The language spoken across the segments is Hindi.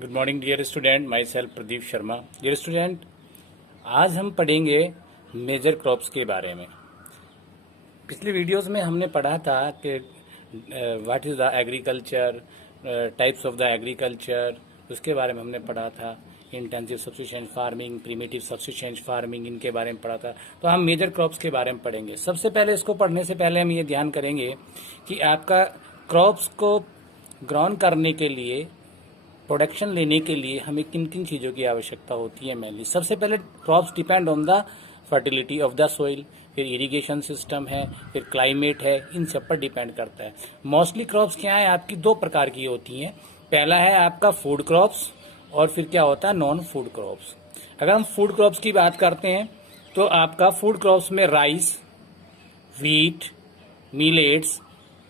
Good morning dear student, myself Pradeep Sharma. Dear student, आज हम पढ़ेंगे मेजर क्रॉप्स के बारे में। पिछले वीडियोस में हमने पढ़ा था कि what is the agriculture, types of the agriculture, उसके बारे में हमने पढ़ा था। Intensive subsistence farming, primitive subsistence farming, इनके बारे में पढ़ा था। तो हम मेजर क्रॉप्स के बारे में पढ़ेंगे। सबसे पहले इसको पढ़ने से पहले हम ये ध्यान करेंगे कि आपका क्रॉप्स को ग्राउंड करने के लिए, प्रोडक्शन लेने के लिए हमें किन किन चीज़ों की आवश्यकता होती है। मेनली सबसे पहले crops depend on the fertility of the soil, फिर इरिगेशन सिस्टम है, फिर क्लाइमेट है, इन सब पर डिपेंड करता है। मोस्टली क्रॉप्स क्या है आपकी, दो प्रकार की होती हैं। पहला है आपका फूड क्रॉप्स और फिर क्या होता है नॉन फूड क्रॉप्स। अगर हम फूड क्रॉप्स की बात करते हैं तो आपका फूड क्रॉप्स में राइस, व्हीट, मिलेट्स,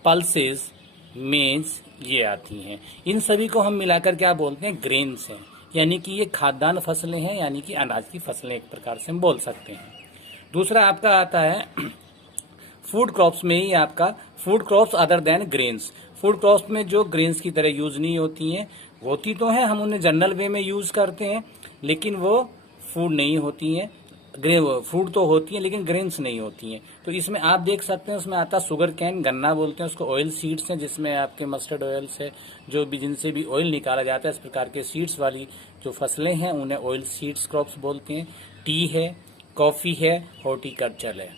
पल्सेस, मेज ये आती हैं। इन सभी को हम मिलाकर क्या बोलते हैं, ग्रेन्स हैं। यानी कि ये खाद्यान्न फसलें हैं, यानी कि अनाज की फसलें एक प्रकार से हम बोल सकते हैं। दूसरा आपका आता है फूड क्रॉप्स में ही आपका food crops other than grains. Food crops में जो ग्रेन्स की तरह यूज नहीं होती हैं, होती तो हैं, हम उन्हें जनरल वे में यूज करते हैं, लेकिन वो फूड नहीं होती हैं। फूड तो होती है लेकिन ग्रेन्स नहीं होती हैं। तो इसमें आप देख सकते हैं, उसमें आता शुगर कैन, गन्ना बोलते हैं उसको, ऑयल सीड्स हैं जिसमें आपके मस्टर्ड ऑयल से जो भी जिनसे भी ऑयल निकाला जाता है, इस प्रकार के सीड्स वाली जो फसलें हैं उन्हें ऑयल सीड्स क्रॉप्स बोलते हैं। टी है, कॉफी है, हॉर्टिकल्चर है,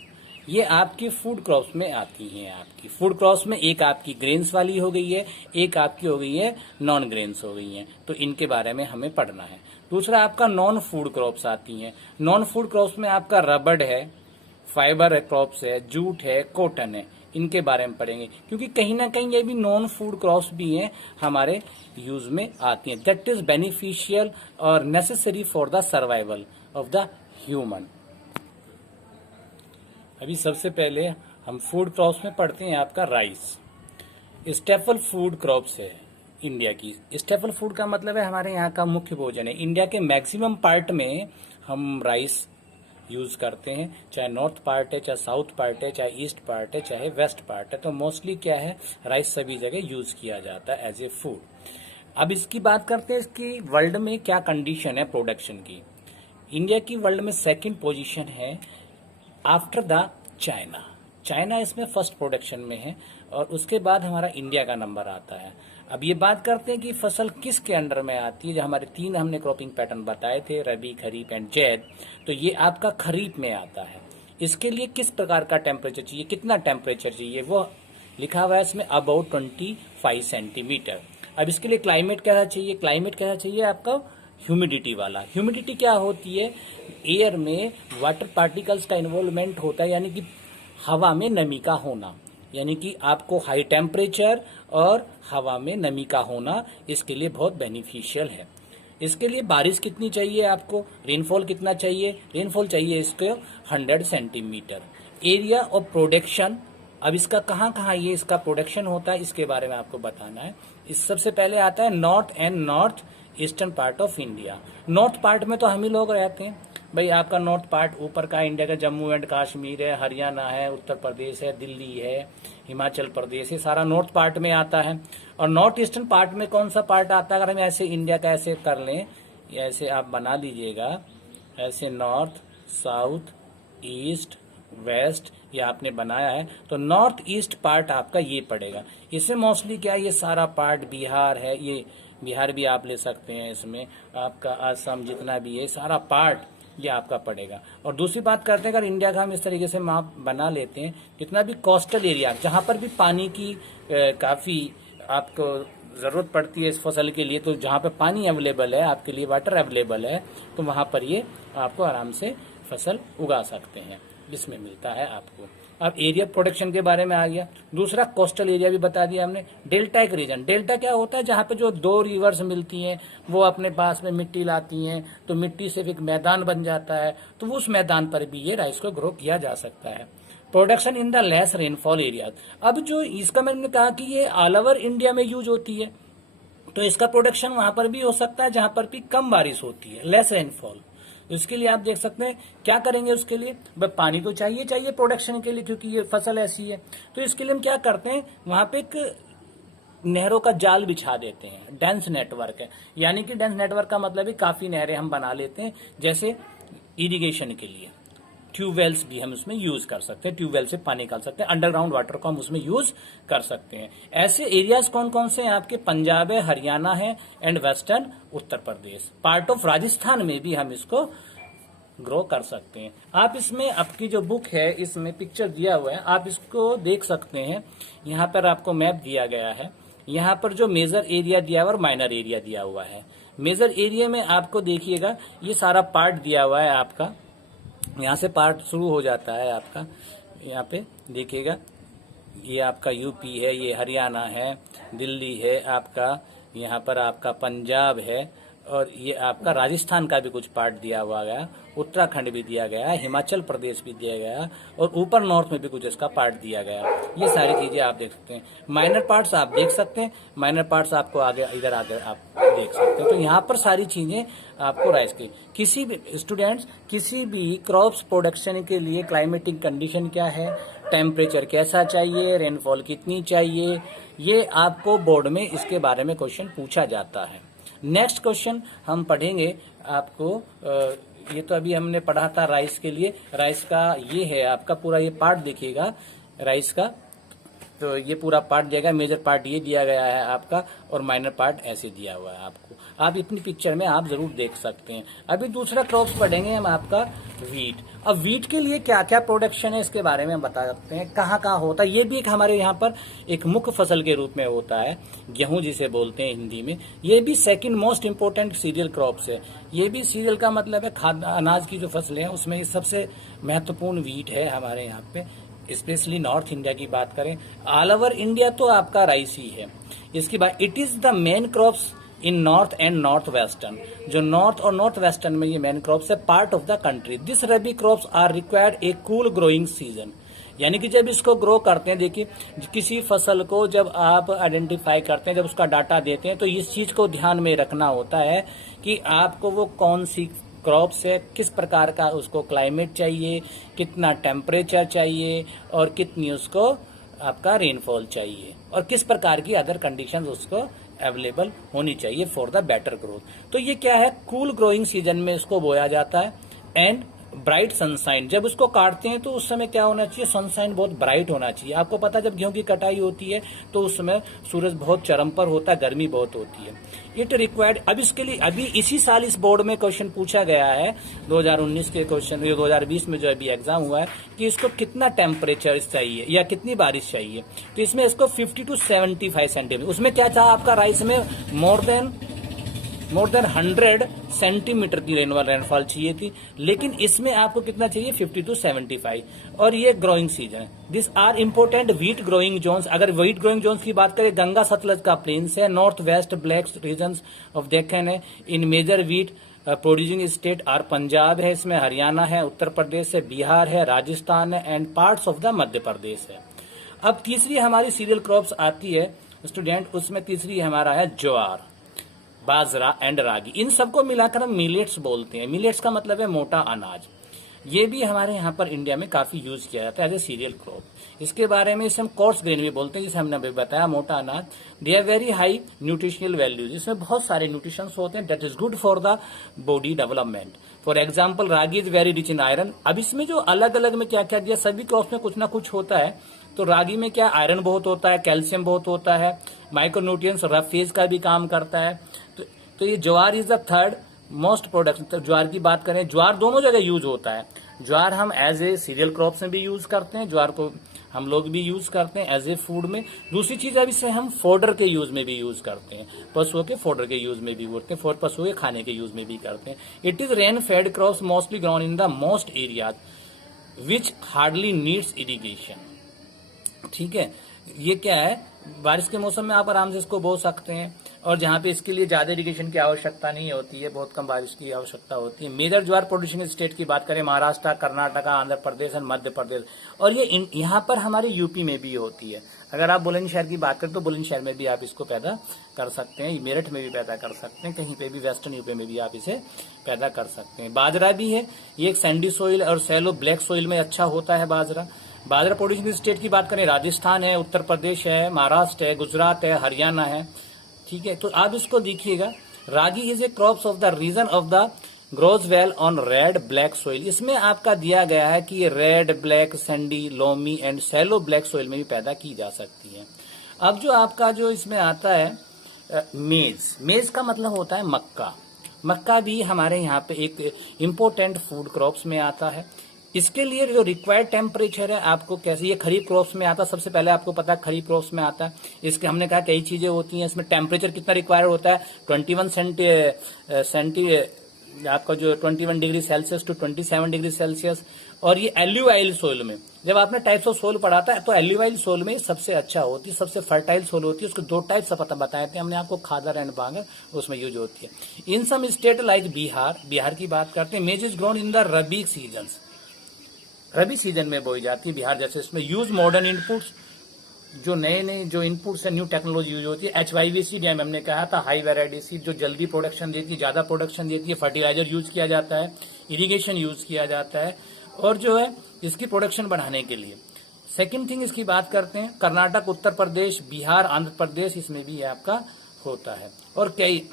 ये आपकी फूड क्रॉप्स में आती हैं। आपकी फूड क्रॉप्स में एक आपकी ग्रेन्स वाली हो गई है, एक आपकी हो गई है नॉन ग्रेन्स हो गई हैं। तो इनके बारे में हमें पढ़ना है। दूसरा आपका नॉन फूड क्रॉप्स आती हैं। नॉन फूड क्रॉप्स में आपका रबड़ है, फाइबर क्रॉप्स है, जूट है, कॉटन है, इनके बारे में पढ़ेंगे, क्योंकि कहीं ना कहीं ये भी नॉन फूड क्रॉप्स भी हैं, हमारे यूज में आती हैं। दैट इज बेनिफिशियल और necessary for the survival of the human. अभी सबसे पहले हम फूड क्रॉप्स में पढ़ते हैं आपका राइस। स्टेपल फूड क्रॉप्स है इंडिया की। स्टेपल फूड का मतलब है हमारे यहाँ का मुख्य भोजन है। इंडिया के मैक्सिमम पार्ट में हम राइस यूज करते हैं, चाहे नॉर्थ पार्ट है, चाहे साउथ पार्ट है, चाहे ईस्ट पार्ट है, चाहे वेस्ट पार्ट है। तो मोस्टली क्या है, राइस सभी जगह यूज किया जाता है एज ए फूड। अब इसकी बात करते हैं इसकी वर्ल्ड में क्या कंडीशन है प्रोडक्शन की। इंडिया की वर्ल्ड में सेकेंड पोजिशन है आफ्टर द चाइना। चाइना इसमें फर्स्ट प्रोडक्शन में है और उसके बाद हमारा इंडिया का नंबर आता है। अब ये बात करते हैं कि फसल किसके अंडर में आती है। जो हमारे तीन हमने क्रॉपिंग पैटर्न बताए थे, रबी, खरीफ एंड जैद, तो ये आपका खरीफ में आता है। इसके लिए किस प्रकार का टेम्परेचर चाहिए, कितना टेम्परेचर चाहिए, वो लिखा हुआ है इसमें अबाउट 25 सेंटीमीटर। अब इसके लिए क्लाइमेट कैसा चाहिए, क्लाइमेट कैसा चाहिए आपका, ह्यूमिडिटी वाला। ह्यूमिडिटी क्या होती है, एयर में वाटर पार्टिकल्स का इन्वॉल्वमेंट होता है, यानी कि हवा में नमी का होना, यानी कि आपको हाई टेम्परेचर और हवा में नमी का होना इसके लिए बहुत बेनिफिशियल है। इसके लिए बारिश कितनी चाहिए आपको, रेनफॉल कितना चाहिए, रेनफॉल चाहिए इसको 100 सेंटीमीटर। एरिया ऑफ प्रोडक्शन, अब इसका कहाँ कहाँ ये इसका प्रोडक्शन होता है इसके बारे में आपको बताना है। इस सबसे पहले आता है north and north eastern part of India. North part में तो हम ही लोग रहते हैं भाई। आपका नॉर्थ पार्ट ऊपर का इंडिया का जम्मू एंड कश्मीर है, हरियाणा है, उत्तर प्रदेश है, दिल्ली है, हिमाचल प्रदेश, ये सारा नॉर्थ पार्ट में आता है। और नॉर्थ ईस्टर्न पार्ट में कौन सा पार्ट आता है, अगर हम ऐसे इंडिया का ऐसे कर लें, ऐसे आप बना लीजिएगा, ऐसे नॉर्थ, साउथ, ईस्ट, वेस्ट, ये आपने बनाया है, तो नॉर्थ ईस्ट पार्ट आपका ये पड़ेगा। इसमें मोस्टली क्या है, ये सारा पार्ट बिहार है, ये बिहार भी आप ले सकते हैं, इसमें आपका असम जितना भी है सारा पार्ट ये आपका पड़ेगा। और दूसरी बात करते हैं, अगर इंडिया का हम इस तरीके से माप बना लेते हैं, जितना भी कोस्टल एरिया जहां पर भी पानी की काफी आपको जरूरत पड़ती है इस फसल के लिए, तो जहां पर पानी अवेलेबल है आपके लिए, वाटर अवेलेबल है, तो वहां पर ये आपको आराम से फसल उगा सकते हैं, जिसमें मिलता है आपको। अब एरिया प्रोडक्शन के बारे में आ गया। दूसरा कोस्टल एरिया भी बता दिया हमने। डेल्टा एक रीजन, डेल्टा क्या होता है, जहाँ पे जो दो रिवर्स मिलती हैं वो अपने पास में मिट्टी लाती हैं, तो मिट्टी से एक मैदान बन जाता है, तो उस मैदान पर भी ये राइस को ग्रो किया जा सकता है। Production in the less rainfall area, अब जो इसका मैंने कहा कि ये ऑल ओवर इंडिया में यूज होती है, तो इसका प्रोडक्शन वहां पर भी हो सकता है जहां पर भी कम बारिश होती है, लेस रेनफॉल। इसके लिए आप देख सकते हैं क्या करेंगे, उसके लिए पानी तो चाहिए प्रोडक्शन के लिए, क्योंकि ये फसल ऐसी है। तो इसके लिए हम क्या करते हैं, वहां पे एक नहरों का जाल बिछा देते हैं। डेंस नेटवर्क है, यानी कि डेंस नेटवर्क का मतलब है काफी नहरें हम बना लेते हैं, जैसे इरिगेशन के लिए ट्यूबवेल्स भी हम उसमें यूज कर सकते हैं, ट्यूबवेल से पानी निकाल सकते हैं, अंडरग्राउंड वाटर को हम उसमें यूज कर सकते हैं। ऐसे एरियाज कौन कौन से हैं आपके? पंजाब है, हरियाणा है and western Uttar Pradesh. Part of Rajasthan में भी हम इसको ग्रो कर सकते हैं। आप इसमें आपकी जो बुक है इसमें पिक्चर दिया हुआ है, आप इसको देख सकते हैं। यहाँ पर आपको मैप दिया गया है, यहाँ पर जो मेजर एरिया दिया हुआ है और माइनर एरिया दिया हुआ है। मेजर एरिया में आपको देखिएगा ये सारा पार्ट दिया हुआ है आपका, यहाँ से पार्ट शुरू हो जाता है आपका, यहाँ पे देखिएगा ये आपका यूपी है, ये हरियाणा है, दिल्ली है आपका, यहाँ पर आपका पंजाब है, और ये आपका राजस्थान का भी कुछ पार्ट दिया हुआ गया, उत्तराखंड भी दिया गया है, हिमाचल प्रदेश भी दिया गया, और ऊपर नॉर्थ में भी कुछ इसका पार्ट दिया गया। ये सारी चीजें आप देख सकते हैं। माइनर पार्ट्स आप देख सकते हैं, माइनर पार्ट्स आपको आगे इधर आगे आप देख सकते हैं। तो यहाँ पर सारी चीजें आपको राइज की। किसी भी स्टूडेंट्स, किसी भी क्रॉप्स प्रोडक्शन के लिए क्लाइमेटिक कंडीशन क्या है, टेम्परेचर कैसा चाहिए, रेनफॉल कितनी चाहिए, ये आपको बोर्ड में इसके बारे में क्वेश्चन पूछा जाता है। नेक्स्ट क्वेश्चन हम पढ़ेंगे आपको, ये तो अभी हमने पढ़ा था राइस के लिए। राइस का ये है आपका पूरा ये पार्ट देखिएगा राइस का, तो ये पूरा पार्ट दिया गया, मेजर पार्ट ये दिया गया है आपका, और माइनर पार्ट ऐसे दिया हुआ है आपको। आप इतनी पिक्चर में आप जरूर देख सकते हैं। अभी दूसरा क्रॉप्स पढ़ेंगे हम आपका वीट। अब वीट के लिए क्या क्या प्रोडक्शन है इसके बारे में हम बता सकते हैं, कहाँ कहाँ होता है। ये भी एक हमारे यहाँ पर एक मुख्य फसल के रूप में होता है, गेहूं जिसे बोलते हैं हिंदी में। ये भी second most important cereal crops है। ये भी सीरियल का मतलब है खाद्य अनाज की जो फसलें हैं उसमें सबसे महत्वपूर्ण वीट है हमारे यहाँ पे। स्पेशली नॉर्थ इंडिया की बात करें, ऑल ओवर इंडिया तो आपका राइस ही है। इसके बाद it is the main crops in north and north western. जो नॉर्थ और नॉर्थ वेस्टर्न में ये मेन क्रॉप्स है, part of the country. This rabi crops are required a cool growing season. यानी कि जब इसको ग्रो करते हैं, देखिए किसी फसल को जब आप आइडेंटिफाई करते हैं, जब उसका डाटा देते हैं, तो इस चीज को ध्यान में रखना होता है कि आपको वो कौन सी क्रॉप्स है, किस प्रकार का उसको क्लाइमेट चाहिए, कितना टेम्परेचर चाहिए, और कितनी उसको आपका रेनफॉल चाहिए, और किस प्रकार की अदर कंडीशंस उसको अवेलेबल होनी चाहिए फॉर द बेटर ग्रोथ। तो ये क्या है, कूल ग्रोइंग सीजन में इसको बोया जाता है। एंड ब्राइट सनसाइन, जब उसको काटते हैं तो उस समय क्या होना चाहिए, सनसाइन बहुत ब्राइट होना चाहिए। आपको पता है जब गेहूं की कटाई होती है तो उस समय सूरज बहुत चरम पर होता है, गर्मी बहुत होती है। इट रिक्वायर्ड, अब इसके लिए अभी इसी साल इस बोर्ड में क्वेश्चन पूछा गया है 2019 के क्वेश्चन, 2020 में जो अभी एग्जाम हुआ है, कि इसको कितना टेम्परेचर चाहिए या कितनी बारिश चाहिए। तो इसमें इसको 50 to 75 सेंटीमीटर, उसमें क्या चाहा आपका राइस में मोर देन 100 सेंटीमीटर की रेनफॉल चाहिए थी, लेकिन इसमें आपको कितना चाहिए, 50 to 75। और ये ग्रोइंग सीजन है। This are important wheat growing zones. अगर वीट ग्रोइंग जोन्स की बात करें, गंगा सतलज का प्लेन्स है, north west black region of Deccan है। In major wheat producing state are Punjab है, इसमें हरियाणा है, उत्तर प्रदेश है, बिहार है, राजस्थान है, and parts of the Madhya Pradesh है। अब तीसरी हमारी सीरियल क्रॉप्स आती है स्टूडेंट, उसमें तीसरी हमारा है ज्वार, बाजरा एंड रागी। इन सबको मिलाकर हम मिलेट्स बोलते हैं। मिलेट्स का मतलब है मोटा अनाज। ये भी हमारे यहाँ पर इंडिया में काफी यूज किया जाता है एज ए सीरियल क्रॉप। इसके बारे में इसे हम कोर्स ग्रेन भी बोलते हैं, जिसे हमने अभी बताया मोटा अनाज। They are very high nutritional values, इसमें बहुत सारे न्यूट्रिशंस होते हैं that is good for the body development. For example ragi is very rich in iron. अब इसमें जो अलग अलग में क्या क्या दिया, सभी क्रॉप्स में कुछ ना कुछ होता है। तो रागी में क्या, आयरन बहुत होता है, कैल्शियम बहुत होता है, माइक्रोन्यूट्रिएंट्स रफ फेज का भी काम करता है। तो ये jowar is the third most production. तो ज्वार की बात करें, ज्वार दोनों जगह यूज होता है। ज्वार हम एज ए सीरियल क्रॉप्स में भी यूज करते हैं, ज्वार को हम लोग भी यूज करते हैं एज ए फूड में। दूसरी चीज अब इसे हम फोडर के यूज में भी यूज करते हैं, पशुओं के फोडर के यूज में भी करते हैं, पशुओं के खाने के यूज में भी करते हैं। It is rain fade crops mostly grown in the most areas which hardly needs irrigation. ठीक है, ये क्या है, बारिश के मौसम में आप आराम से इसको बो सकते हैं, और जहाँ पे इसके लिए ज्यादा इरिगेशन की आवश्यकता नहीं होती है, बहुत कम बारिश की आवश्यकता होती है। मेजर ज्वार प्रोड्यूसिंग स्टेट की बात करें, महाराष्ट्र, कर्नाटका, आंध्र प्रदेश और मध्य प्रदेश, और ये यहाँ पर हमारे यूपी में भी होती है। अगर आप बुलंदशहर की बात करें तो बुलंदशहर में भी आप इसको पैदा कर सकते हैं, मेरठ में भी पैदा कर सकते हैं, कहीं पे भी वेस्टर्न यूपी में भी आप इसे पैदा कर सकते हैं। बाजरा भी है, ये एक सैंडी सोइल और सैलो ब्लैक सोइल में अच्छा होता है बाजरा। बाजरा प्रोड्यूसिंग स्टेट की बात करें, राजस्थान है, उत्तर प्रदेश है, महाराष्ट्र है, गुजरात है, हरियाणा है। ठीक है, तो आप इसको देखिएगा, ragi is a crops of the region of the grows well on red black soil. इसमें आपका दिया गया है कि ये red, black, sandy, loamy and shallow black soil में भी पैदा की जा सकती है। अब जो आपका जो इसमें आता है मेज, मेज का मतलब होता है मक्का। मक्का भी हमारे यहाँ पे एक इम्पोर्टेंट फूड क्रॉप्स में आता है। इसके लिए जो रिक्वायर्ड टेम्परेचर है आपको कैसे, ये खरीफ क्रॉप्स में आता है, सबसे पहले आपको पता है खरीफ क्रॉप्स में आता है। इसके हमने कहा कई चीजें होती हैं, इसमें टेम्परेचर कितना रिक्वायर्ड होता है, 21 आपका जो 21 degree celsius to 27 degree celsius. और ये एल्यूवाइल सोइल में, जब आपने टाइप्स ऑफ सोइल पढ़ा था तो एल्यूवाइल सोइल में सबसे अच्छा होती है, सबसे फर्टाइल सोइल होती है। उसके दो टाइप्स बताए थे हमने आपको, खादर एंड बांगर, उसमें यूज होती है। In some state like Bihar, Bihar की बात करते हैं, maize is grown in the rabi season, rabi season में बोई जाती है बिहार जैसे। इसमें यूज मॉडर्न इनपुट्स, जो नए नए जो इनपुट्स है, न्यू टेक्नोलॉजी यूज होती है। HYV सीड हमने कहा था, हाई वैरायटी सीड, जो जल्दी प्रोडक्शन देती है, ज्यादा प्रोडक्शन देती है। फर्टिलाइजर यूज किया जाता है, इरिगेशन यूज किया जाता है, और जो है इसकी प्रोडक्शन बढ़ाने के लिए। सेकेंड थिंग इसकी बात करते हैं, कर्नाटक, उत्तर प्रदेश, बिहार, आंध्र प्रदेश, इसमें भी आपका होता है। और कई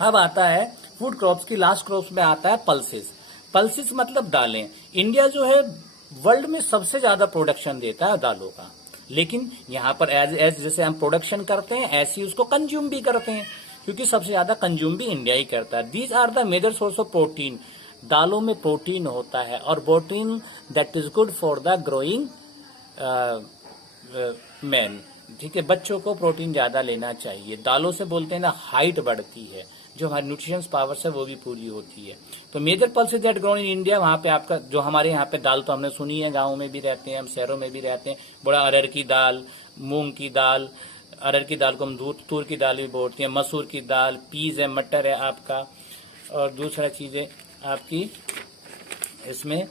अब आता है फूड क्रॉप्स की लास्ट क्रॉप्स में आता है पल्सेस। पल्सेस मतलब दालें। इंडिया जो है वर्ल्ड में सबसे ज्यादा प्रोडक्शन देता है दालों का, लेकिन यहाँ पर एज जैसे हम प्रोडक्शन करते हैं ऐसे ही उसको कंज्यूम भी करते हैं, क्योंकि सबसे ज्यादा कंज्यूम भी इंडिया ही करता है। These are the major source of protein. दालों में प्रोटीन होता है, और protein that is good for the growing man. ठीक है, बच्चों को प्रोटीन ज्यादा लेना चाहिए। दालों से बोलते हैं ना हाइट बढ़ती है, जो हमारी न्यूट्रिशंस पावर्स है वो भी पूरी होती है। तो major pulses that grown in India, वहां पे आपका जो हमारे यहाँ पे दाल तो हमने सुनी है, गाँव में भी रहते हैं हम, शहरों में भी रहते हैं। बड़ा अरहर की दाल, मूंग की दाल, अरहर की दाल को हम तूर की दाल भी बोलते हैं, मसूर की दाल, पीज है, मटर है आपका, और दूसरा चीजें आपकी इसमें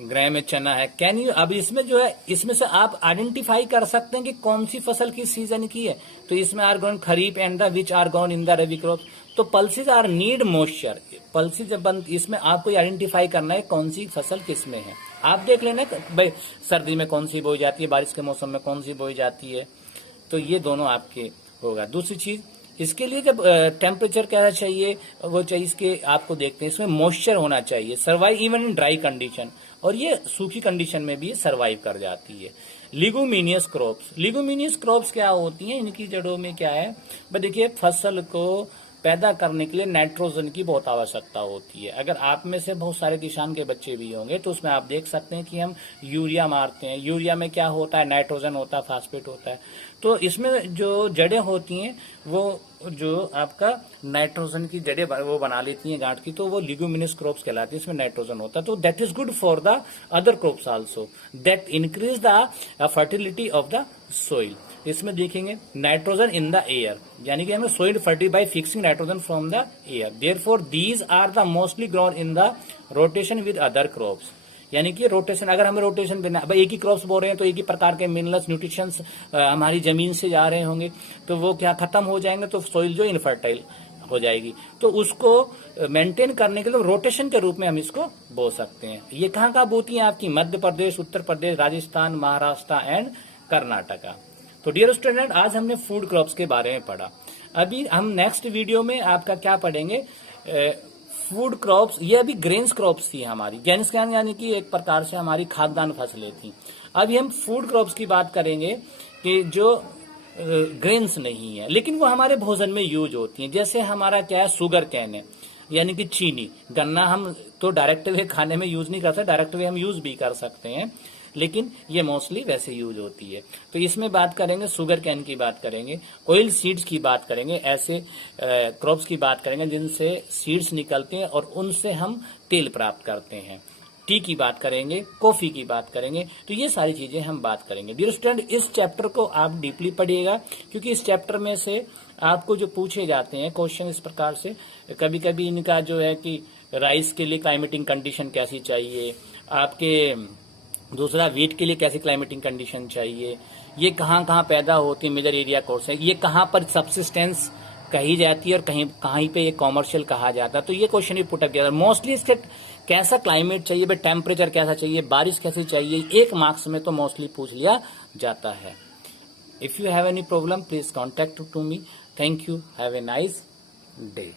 ग्रह में चना है। कैन यू, अब इसमें जो है, इसमें से आप आइडेंटिफाई कर सकते हैं कि कौन सी फसल किस सीजन की है। तो इसमें are grown kharif and the which are grown in the rabi crop. तो pulses are need moisture. Pulses बंद, इसमें आपको आइडेंटिफाई करना है कौन सी फसल किस में है। आप देख लेना भाई सर्दी में कौन सी बोई जाती है, बारिश के मौसम में कौन सी बोई जाती है, तो ये दोनों आपके होगा। दूसरी चीज, इसके लिए जब टेम्परेचर क्या चाहिए, वो चाहिए इसके आपको देखते हैं, इसमें मॉइस्चर होना चाहिए, survive even in dry condition, और ये सूखी कंडीशन में भी सर्वाइव कर जाती है। लिगुमिनियस क्रॉप्स, लिगुमिनियस क्रॉप्स क्या होती हैं, इनकी जड़ों में क्या है, देखिए फसल को पैदा करने के लिए नाइट्रोजन की बहुत आवश्यकता होती है। अगर आप में से बहुत सारे किसान के बच्चे भी होंगे तो उसमें आप देख सकते हैं कि हम यूरिया मारते हैं, यूरिया में क्या होता है, नाइट्रोजन होता है, फास्फेट होता है। तो इसमें जो जड़ें होती हैं वो जो आपका नाइट्रोजन की जड़ें वो बना लेती हैं गांठ की, तो वो लिगुमिनस क्रॉप्स कहलाती है, इसमें नाइट्रोजन होता है। तो that is good for the other crops also, that increase the fertility of the soil. इसमें देखेंगे नाइट्रोजन इन द एयर, यानी कि हमें soil fertile by fixing nitrogen from the air. Therefore these are the mostly grown in the rotation with other crops, यानी कि रोटेशन, अगर हमें रोटेशन बिना एक ही क्रॉप्स बो रहे हैं तो एक ही प्रकार के मिनरल्स, न्यूट्रिशंस हमारी जमीन से जा रहे होंगे, तो वो क्या खत्म हो जाएंगे, तो सोइल जो इनफर्टाइल हो जाएगी। तो उसको मेंटेन करने के लिए रोटेशन के रूप में हम इसको बो सकते हैं। ये कहाँ कहाँ बोती हैं आपकी, मध्य प्रदेश, उत्तर प्रदेश, राजस्थान, महाराष्ट्र एंड कर्नाटका। तो डियर स्टूडेंट, आज हमने फूड क्रॉप्स के बारे में पढ़ा। अभी हम नेक्स्ट वीडियो में आपका क्या पढ़ेंगे, फूड क्रॉप्स। ये अभी ग्रेन्स क्रॉप्स थी हमारी, ग्रेन्स यानी कि एक प्रकार से हमारी खाद्यान्न फसलें थी। अभी हम फूड क्रॉप्स की बात करेंगे कि जो ग्रेन्स नहीं है लेकिन वो हमारे भोजन में यूज होती हैं। जैसे हमारा क्या है, शुगर कैन है, यानी कि चीनी। गन्ना हम तो डायरेक्ट वे खाने में यूज नहीं कर सकते, डायरेक्ट वे हम यूज भी कर सकते हैं, लेकिन ये मोस्टली वैसे यूज होती है। तो इसमें बात करेंगे, शुगर कैन की बात करेंगे, ऑयल सीड्स की बात करेंगे, ऐसे क्रॉप्स की बात करेंगे जिनसे सीड्स निकलते हैं और उनसे हम तेल प्राप्त करते हैं। टी की बात करेंगे, कॉफी की बात करेंगे, तो ये सारी चीजें हम बात करेंगे। डियर स्टूडेंट, इस चैप्टर को आप डीपली पढ़िएगा, क्योंकि इस चैप्टर में से आपको जो पूछे जाते हैं क्वेश्चन इस प्रकार से, कभी कभी इनका जो है कि राइस के लिए क्लाइमेटिंग कंडीशन कैसी चाहिए, आपके दूसरा वीट के लिए कैसी क्लाइमेटिंग कंडीशन चाहिए, ये कहाँ कहाँ पैदा होती है, मेजर एरिया कोर्स है, ये कहाँ पर सब्सिस्टेंस कही जाती है और कहीं पे ये कॉमर्शियल कहा जाता है। तो ये क्वेश्चन भी पुटअप किया। मोस्टली इसके कैसा क्लाइमेट चाहिए भाई, टेम्परेचर कैसा चाहिए, बारिश कैसी चाहिए, 1 मार्क्स में तो मोस्टली पूछ लिया जाता है। If you have any problem please contact to me. Thank you, have a nice day.